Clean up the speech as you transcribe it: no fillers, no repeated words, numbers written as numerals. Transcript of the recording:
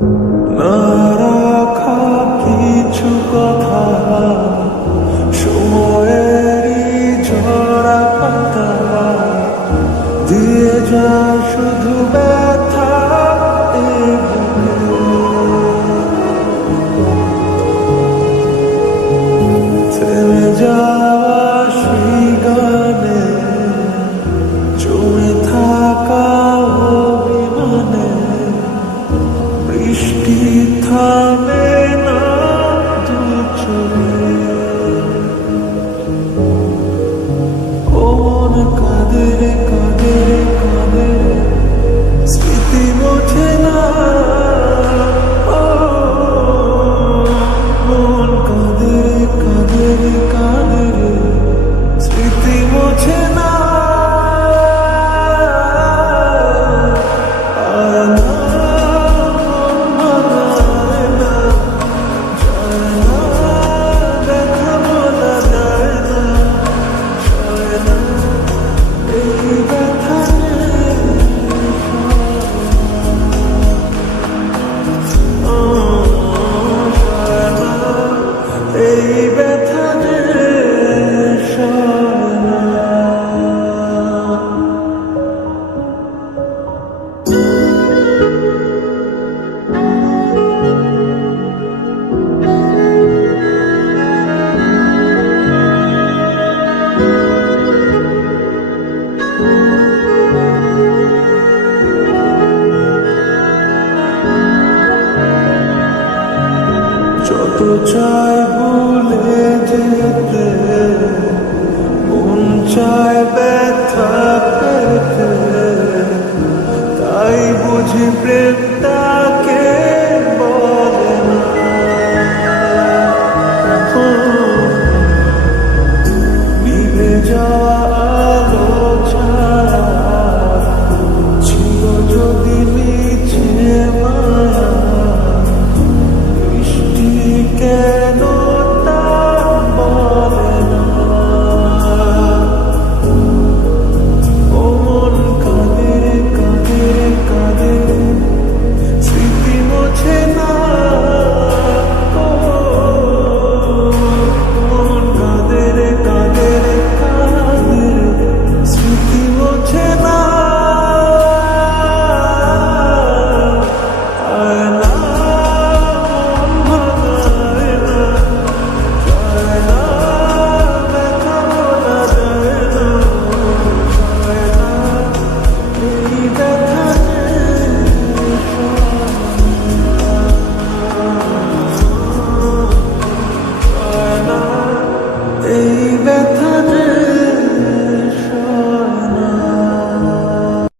না রাখা কিছু কথা, সময়েরই ঝরা পাতা দিয়ে যা শুধু ব্যথা এ বুকে। থেমে যাওয়া সেই গানে, জমে থাকা অভিমানে, বৃষ্টি থামে না দু চোখে। ও মন কাঁদে রে কাঁদে রে কাঁদে রে, স্মৃতি মোছে না। ও মন কাঁদে রে কাঁদে রে কাঁদে রে, স্মৃতি মোছে না। আয় না এই ব্যথা যত চাই ভুলে যেতে, মন চায় ব্যথা পেতে, তাই বুঝি প্রেম